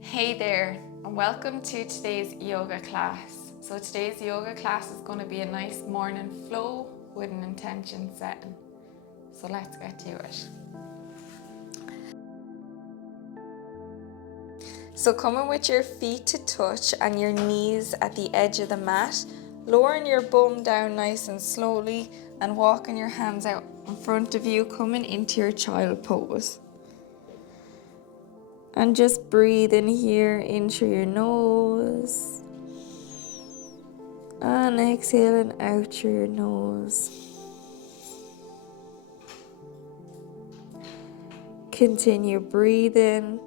Hey there, and welcome to today's yoga class. So today's yoga class is going to be a nice morning flow with an intention setting. So let's get to it. So coming with your feet to touch and your knees at the edge of the mat, lowering your bum down nice and slowly and walking your hands out in front of you, coming into your child pose. And just breathe in here in through your nose. And exhaling out through your nose. Continue breathing.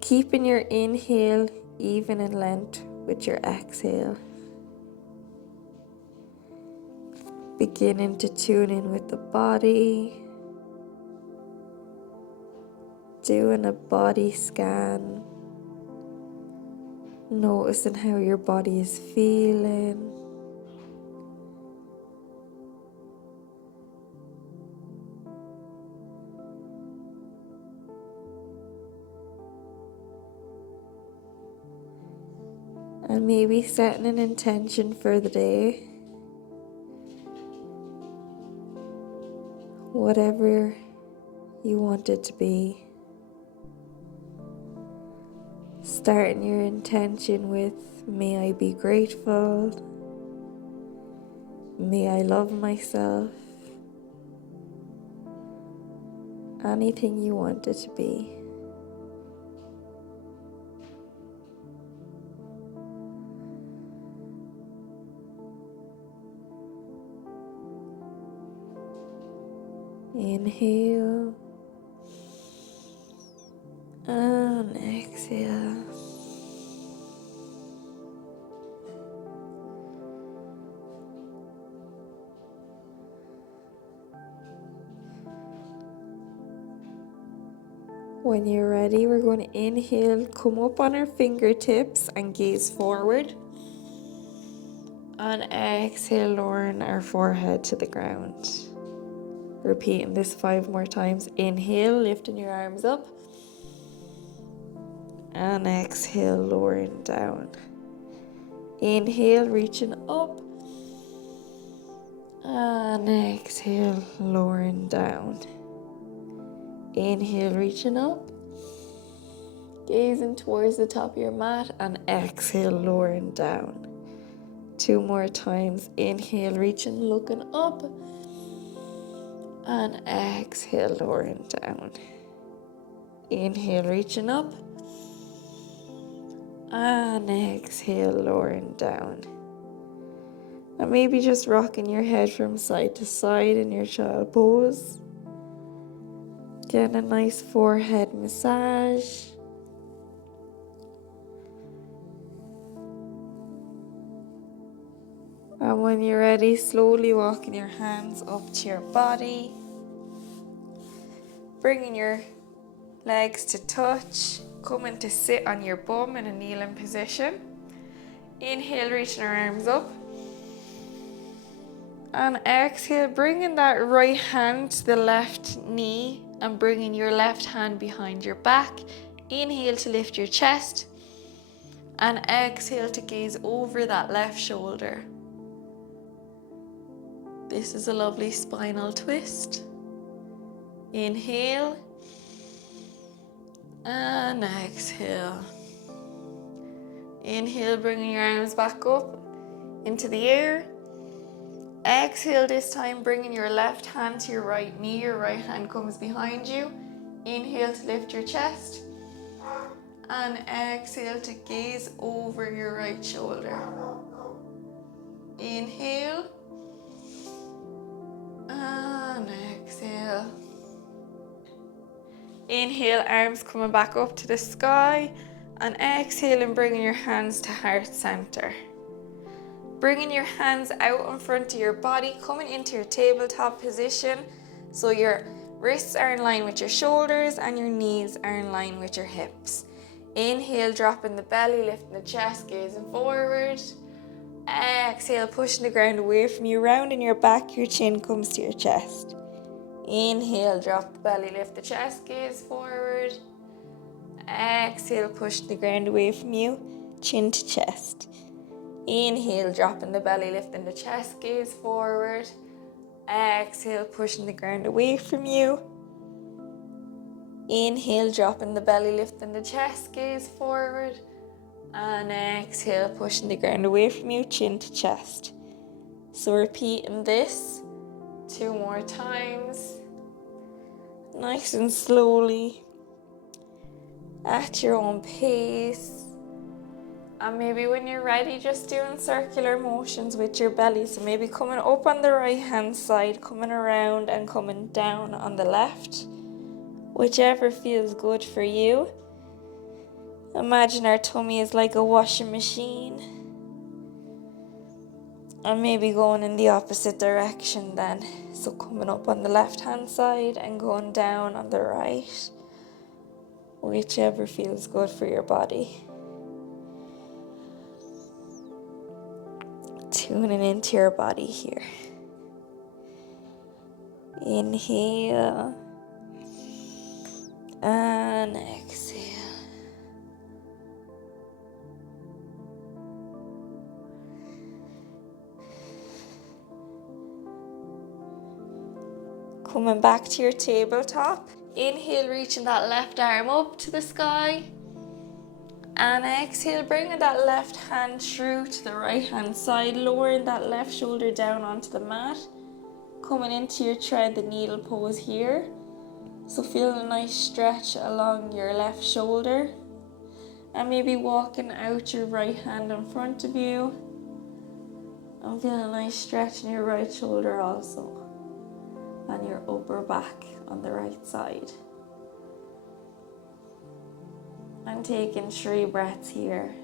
Keeping your inhale even in length with your exhale. Beginning to tune in with the body. Doing a body scan. Noticing how your body is feeling. And maybe setting an intention for the day. Whatever you want it to be. Starting your intention with, may I be grateful. May I love myself. Anything you want it to be. Inhale and exhale. When you're ready, we're going to inhale, come up on our fingertips and gaze forward. And exhale, lowering our forehead to the ground. Repeating this 5 more times. Inhale, lifting your arms up. And exhale, lowering down. Inhale, reaching up. And exhale, lowering down. Inhale, reaching up. Gazing towards the top of your mat. And exhale, lowering down. 2 more times. Inhale, reaching, looking up. And exhale, lowering down. Inhale, reaching up. And exhale, lowering down. And maybe just rocking your head from side to side in your child pose. Getting a nice forehead massage. And when you're ready, slowly walking your hands up to your body. Bringing your legs to touch. Coming to sit on your bum in a kneeling position. Inhale, reaching our arms up. And exhale, bringing that right hand to the left knee and bringing your left hand behind your back. Inhale to lift your chest. And exhale to gaze over that left shoulder. This is a lovely spinal twist. Inhale. And exhale. Inhale, bringing your arms back up into the air. Exhale this time, bringing your left hand to your right knee. Your right hand comes behind you. Inhale to lift your chest. And exhale to gaze over your right shoulder. Inhale. And exhale. Inhale, arms coming back up to the sky. And exhale and bringing your hands to heart center. Bringing your hands out in front of your body, coming into your tabletop position. So your wrists are in line with your shoulders and your knees are in line with your hips. Inhale, dropping the belly, lifting the chest, gazing forward. Exhale, pushing the ground away from you, rounding your back, your chin comes to your chest. Inhale, drop the belly, lift the chest, gaze forward. exhale, pushing the ground away from you, chin to chest. Inhale, dropping the belly, lifting the chest, gaze forward. Exhale, pushing the ground away from you. Inhale, dropping the belly, lifting the chest, gaze forward. And exhale, pushing the ground away from you, chin to chest. So repeating this 2 more times. Nice and slowly, at your own pace. And maybe when you're ready, just doing circular motions with your belly. So maybe coming up on the right hand side, coming around and coming down on the left. Whichever feels good for you. Imagine our tummy is like a washing machine. And maybe going in the opposite direction then. So coming up on the left hand side and going down on the right. Whichever feels good for your body. Tuning into your body here. Inhale. And exhale. Coming back to your tabletop. Inhale, reaching that left arm up to the sky. And exhale, bringing that left hand through to the right hand side, lowering that left shoulder down onto the mat. Coming into your thread the needle pose here. So feel a nice stretch along your left shoulder. And maybe walking out your right hand in front of you. And feel a nice stretch in your right shoulder also. And your upper back on the right side. And taking 3 breaths here.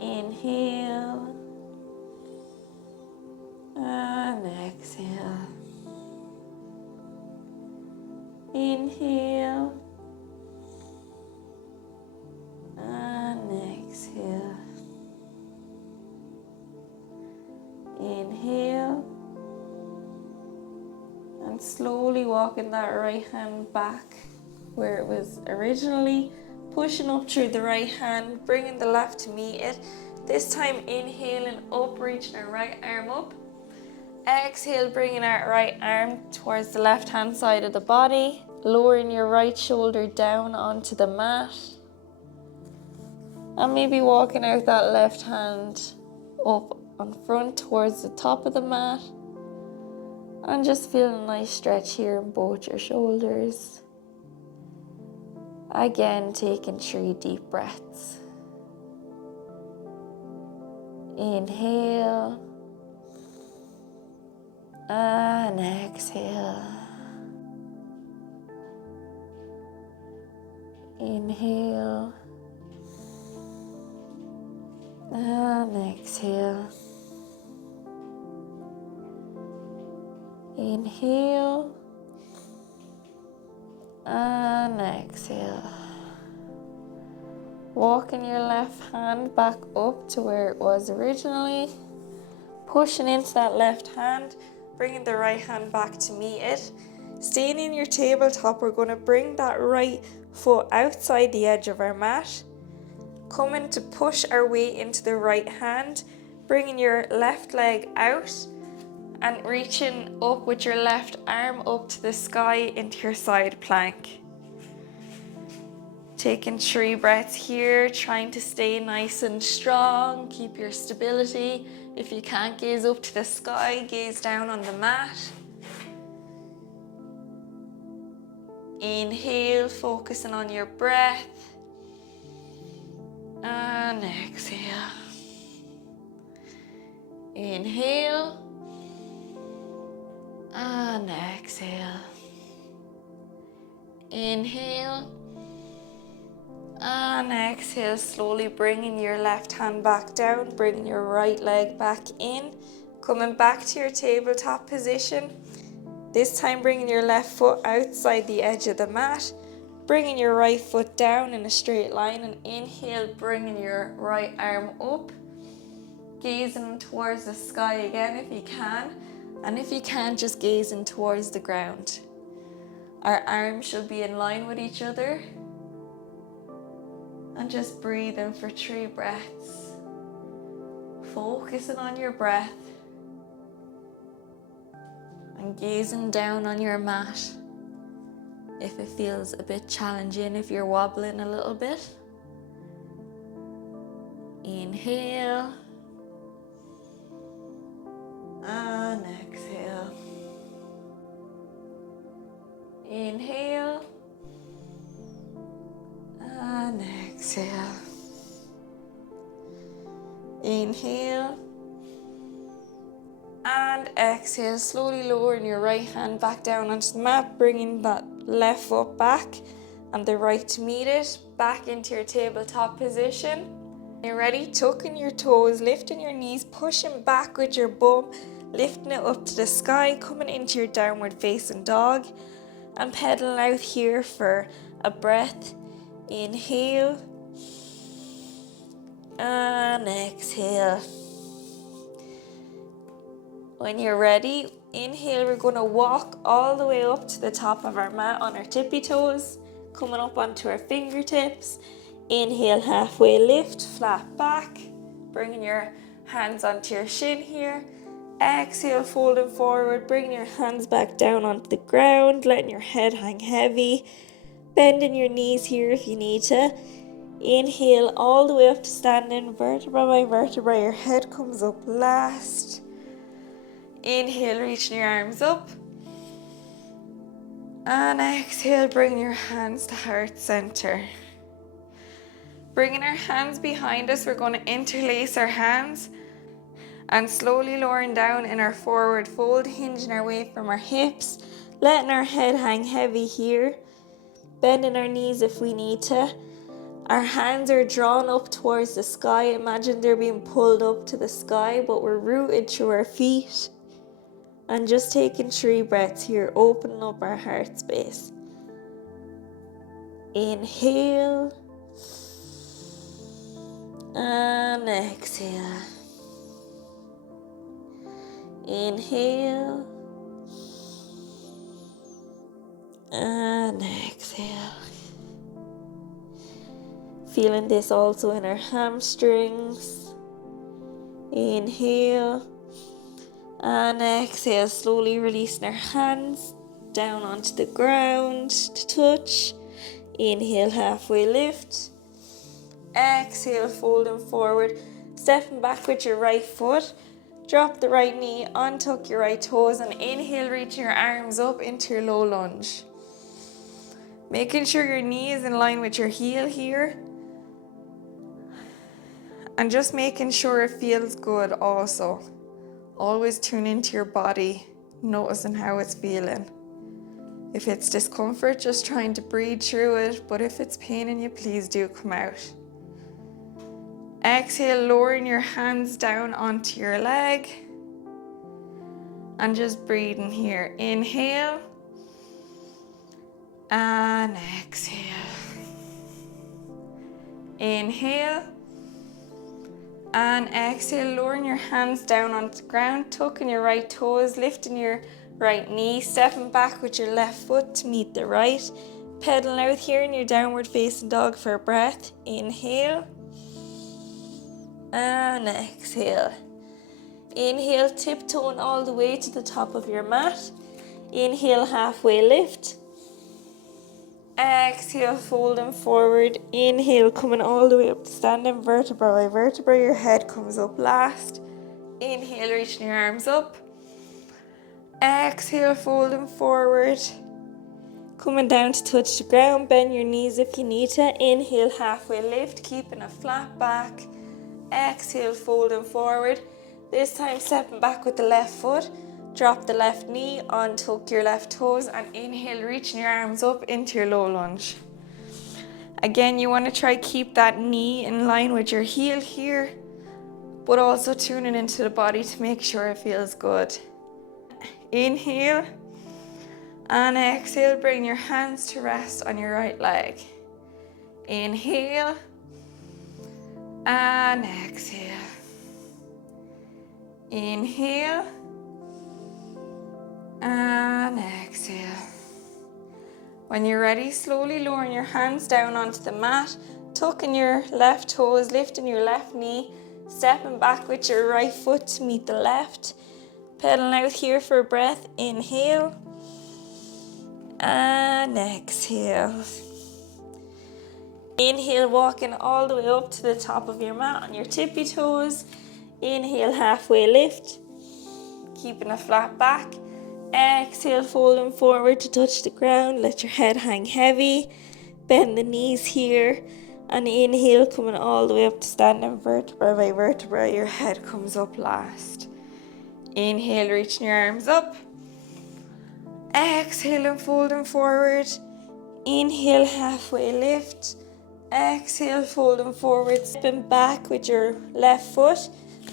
Inhale. And exhale. Inhale. And exhale. Inhale. And slowly walking that right hand back where it was originally, pushing up through the right hand, bringing the left to meet it. This time inhaling up, reaching our right arm up. Exhale, bringing our right arm towards the left hand side of the body, lowering your right shoulder down onto the mat. And maybe walking out that left hand up on front towards the top of the mat. And just feel a nice stretch here in both your shoulders. Again, taking 3 deep breaths. Inhale. And exhale. Inhale. And exhale. Inhale. And exhale. Walking your left hand back up to where it was originally. Pushing into that left hand, bringing the right hand back to meet it. Staying in your tabletop, we're going to bring that right foot outside the edge of our mat. Coming to push our way into the right hand, bringing your left leg out and reaching up with your left arm up to the sky into your side plank. Taking 3 breaths here, trying to stay nice and strong, keep your stability. If you can't gaze up to the sky, gaze down on the mat. Inhale, focusing on your breath. And exhale. Inhale. And exhale. Inhale. And exhale, slowly bringing your left hand back down, bringing your right leg back in. Coming back to your tabletop position. This time bringing your left foot outside the edge of the mat. Bringing your right foot down in a straight line and inhale, bringing your right arm up. Gazing towards the sky again if you can. And if you can't, just gazing towards the ground. Our arms should be in line with each other. And just breathe in for 3 breaths. Focusing on your breath. And gazing down on your mat. If it feels a bit challenging, if you're wobbling a little bit. Inhale. And exhale. Inhale. And exhale. Inhale. And exhale. Slowly lowering your right hand back down onto the mat, bringing that left foot back and the right to meet it, back into your tabletop position. You're ready, tucking your toes, lifting your knees, pushing back with your bum, lifting it up to the sky, coming into your downward facing dog, and pedaling out here for a breath. Inhale and exhale. When you're ready, inhale, we're going to walk all the way up to the top of our mat on our tippy toes, coming up onto our fingertips. Inhale, halfway lift, flat back, bringing your hands onto your shin here. Exhale, folding forward, bringing your hands back down onto the ground, letting your head hang heavy, bending your knees here if you need to. Inhale all the way up to standing, vertebra by vertebra, your head comes up last. Inhale, reaching your arms up. And exhale, bring your hands to heart center. Bringing our hands behind us, we're going to interlace our hands and slowly lowering down in our forward fold, hinging our way from our hips, letting our head hang heavy here, bending our knees if we need to. Our hands are drawn up towards the sky. Imagine they're being pulled up to the sky, but we're rooted through our feet. And just taking 3 breaths here, opening up our heart space. Inhale. And exhale. Inhale. And exhale. Feeling this also in our hamstrings. Inhale. And exhale, slowly releasing our hands down onto the ground to touch. Inhale, halfway lift. Exhale, folding forward, stepping back with your right foot. Drop the right knee, untuck your right toes, and inhale, reaching your arms up into your low lunge. Making sure your knee is in line with your heel here. And just making sure it feels good also. Always tune into your body, noticing how it's feeling. If it's discomfort, just trying to breathe through it, but if it's paining you, please do come out. Exhale, lowering your hands down onto your leg. And just breathing here. Inhale. And exhale. Inhale. And exhale, lowering your hands down onto the ground, tucking your right toes, lifting your right knee, stepping back with your left foot to meet the right. Pedaling out here in your downward facing dog for a breath. Inhale. And exhale. Inhale, tiptoeing all the way to the top of your mat. Inhale, halfway lift. Exhale, folding forward. Inhale, coming all the way up to standing, vertebra by vertebra. Your head comes up last. Inhale, reaching your arms up. Exhale, folding forward. Coming down to touch the ground. Bend your knees if you need to. Inhale, halfway lift, keeping a flat back. Exhale, folding forward. This time stepping back with the left foot. Drop the left knee, untuck your left toes, and inhale, reaching your arms up into your low lunge. Again, you want to try keep that knee in line with your heel here, but also tuning into the body to make sure it feels good. Inhale and exhale, bring your hands to rest on your right leg. Inhale and exhale. Inhale and exhale. When you're ready, slowly lowering your hands down onto the mat, tucking your left toes, lifting your left knee, stepping back with your right foot to meet the left. Pedaling out here for a breath. Inhale and exhale. Inhale, walking all the way up to the top of your mat on your tippy toes. Inhale, halfway lift, keeping a flat back. Exhale, folding forward to touch the ground. Let your head hang heavy. Bend the knees here. And inhale, coming all the way up to standing vertebra by vertebra. Your head comes up last. Inhale, reaching your arms up. Exhale and folding forward. Inhale, halfway lift. Exhale, folding forward. Stepping back with your left foot,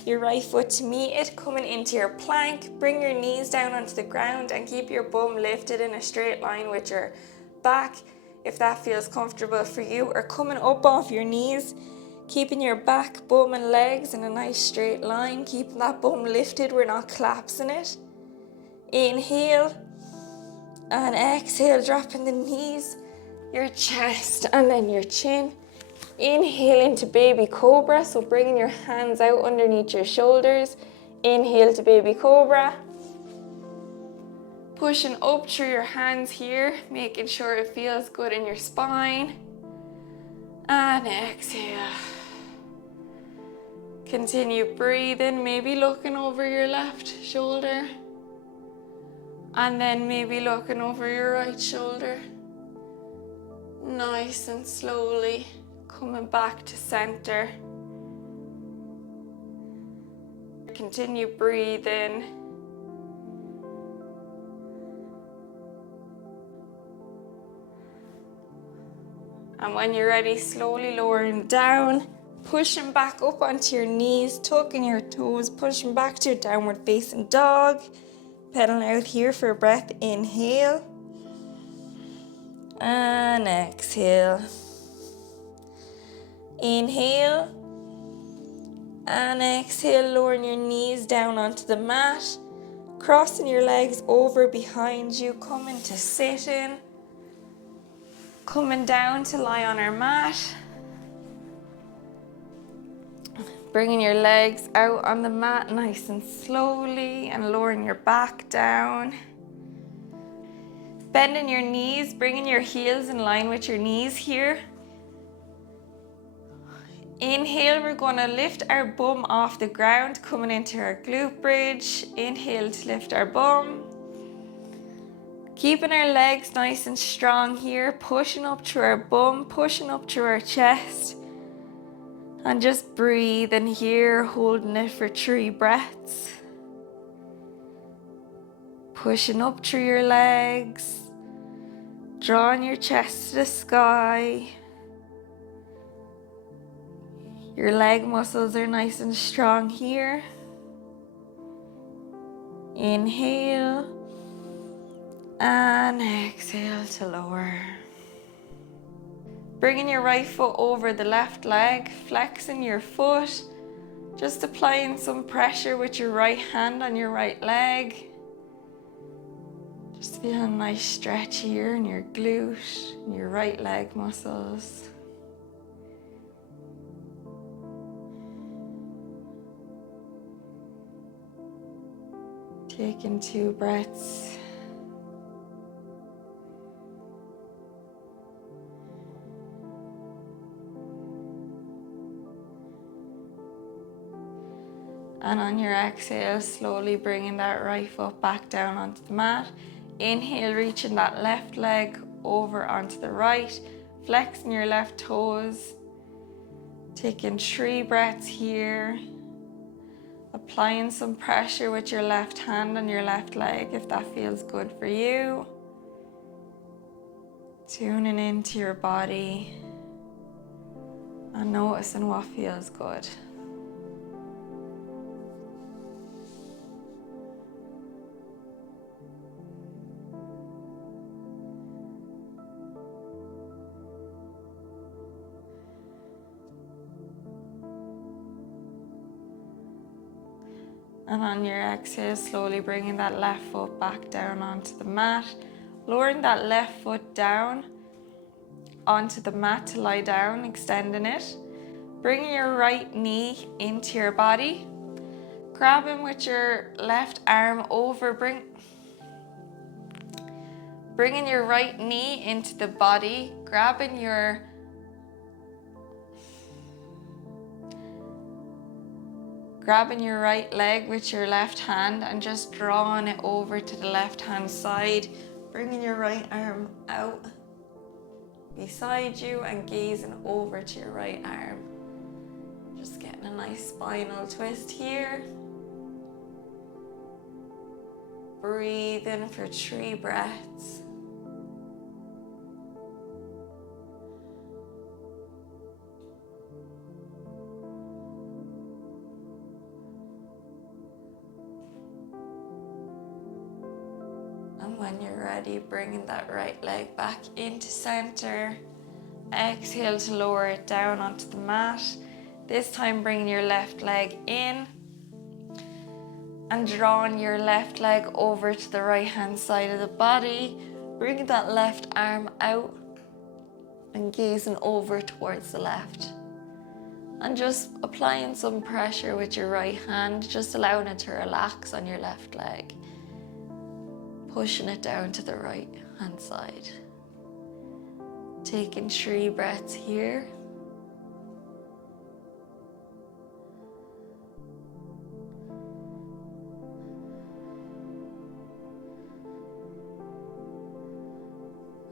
your right foot to meet it, coming into your plank. Bring your knees down onto the ground and keep your bum lifted in a straight line with your back, if that feels comfortable for you, or coming up off your knees, keeping your back, bum and legs in a nice straight line, keeping that bum lifted, we're not collapsing it. Inhale and exhale, dropping the knees, your chest and then your chin. Inhale into baby cobra, so bringing your hands out underneath your shoulders. Inhale to baby cobra. Pushing up through your hands here, making sure it feels good in your spine. And exhale. Continue breathing, maybe looking over your left shoulder. And then maybe looking over your right shoulder. Nice and slowly coming back to center. Continue breathing. And when you're ready, slowly lowering down, pushing back up onto your knees, tucking your toes, pushing back to your downward facing dog. Pedaling out here for a breath. Inhale and exhale. Inhale and exhale, lowering your knees down onto the mat, crossing your legs over behind you, coming to sit in, coming down to lie on our mat, bringing your legs out on the mat nice and slowly and lowering your back down. Bending your knees, bringing your heels in line with your knees here. Inhale, we're going to lift our bum off the ground, coming into our glute bridge. Inhale to lift our bum. Keeping our legs nice and strong here, pushing up through our bum, pushing up through our chest. And just breathe in here, holding it for 3 breaths. Pushing up through your legs, drawing your chest to the sky. Your leg muscles are nice and strong here. Inhale and exhale to lower. Bringing your right foot over the left leg, flexing your foot, just applying some pressure with your right hand on your right leg. Just feeling a nice stretch here in your glute, and your right leg muscles. Taking 2 breaths. And on your exhale, slowly bringing that right foot back down onto the mat. Inhale, reaching that left leg over onto the right, flexing your left toes. Taking 3 breaths here. Applying some pressure with your left hand on your left leg if that feels good for you. Tuning into your body and noticing what feels good. And on your exhale, slowly bringing that left foot back down onto the mat, Lowering that left foot down onto the mat to lie down, extending it. Bringing your right knee into your body. Grabbing with your left arm over, bringing your right knee into the body, grabbing your right leg with your left hand and just drawing it over to the left hand side, bringing your right arm out beside you and gazing over to your right arm. Just getting a nice spinal twist here. Breathe in for 3 breaths. And when you're ready, bringing that right leg back into center. Exhale to lower it down onto the mat. This time bringing your left leg in and drawing your left leg over to the right hand side of the body. Bringing that left arm out and gazing over towards the left. And just applying some pressure with your right hand, just allowing it to relax on your left leg. Pushing it down to the right hand side. Taking 3 breaths here.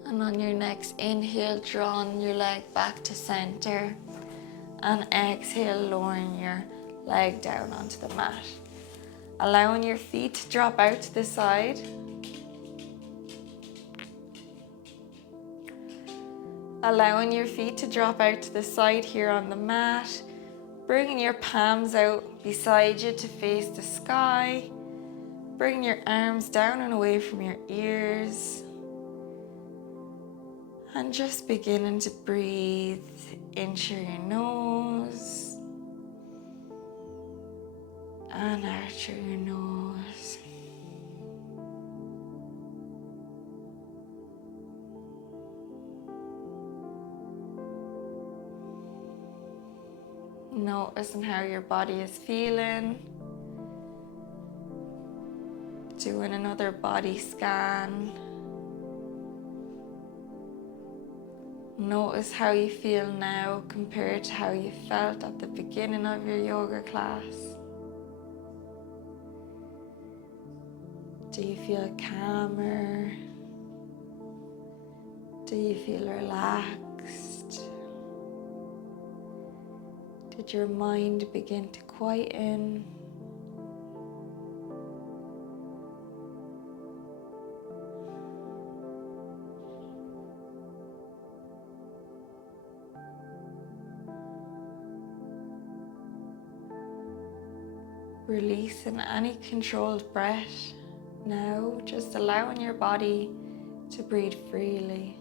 And on your next inhale, drawing your leg back to center. And exhale, lowering your leg down onto the mat. Allowing your feet to drop out to the side. Allowing your feet to drop out to the side here on the mat. Bringing your palms out beside you to face the sky. Bringing your arms down and away from your ears. And just beginning to breathe in through your nose and out through your nose. Noticing how your body is feeling. Doing another body scan. Notice how you feel now compared to how you felt at the beginning of your yoga class. Do you feel calmer? Do you feel relaxed? Did your mind begin to quieten? Releasing any controlled breath now, just allowing your body to breathe freely.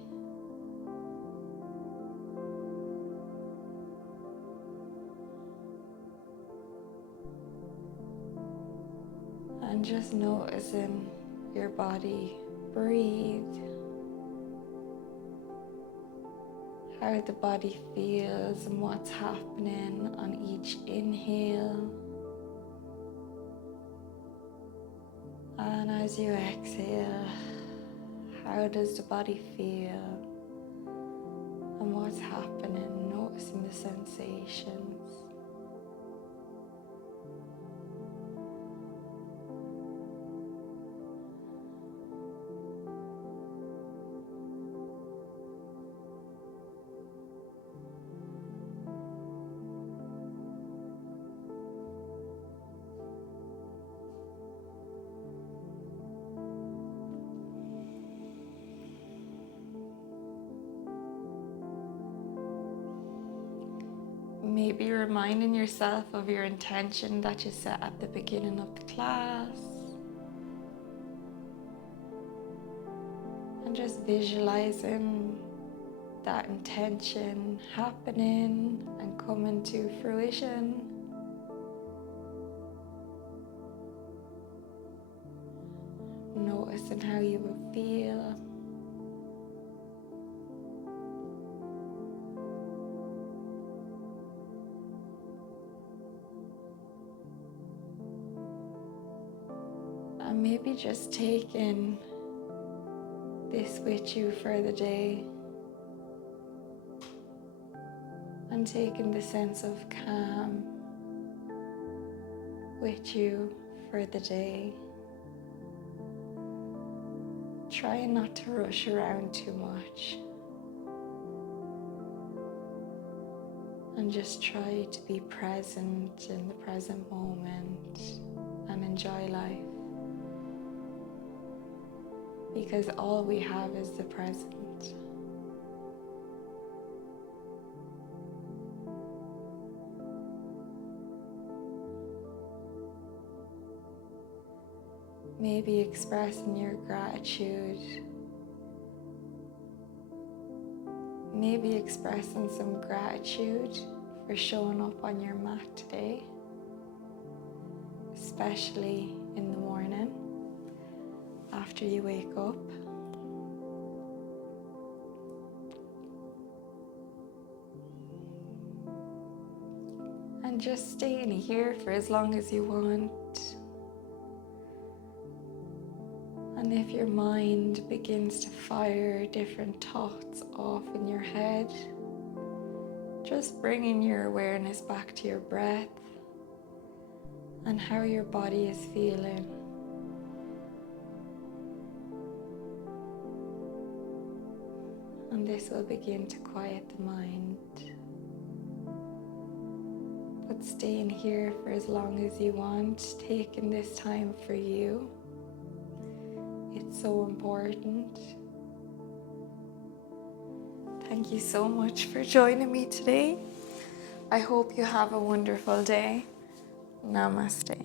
And just noticing your body breathe, how the body feels and what's happening on each inhale. And as you exhale, how does the body feel and what's happening, noticing the sensations. Maybe reminding yourself of your intention that you set at the beginning of the class. And just visualizing that intention happening and coming to fruition. Noticing how you will feel. And maybe just taking this with you for the day. And taking the sense of calm with you for the day. Try not to rush around too much. And just try to be present in the present moment and enjoy life. Because all we have is the present. Maybe expressing your gratitude. Maybe expressing some gratitude for showing up on your mat today, especially in the morning after you wake up. And just staying here for as long as you want. And if your mind begins to fire different thoughts off in your head, just bringing your awareness back to your breath and how your body is feeling. And this will begin to quiet the mind. But staying here for as long as you want, taking this time for you. It's so important. Thank you so much for joining me today. I hope you have a wonderful day. Namaste.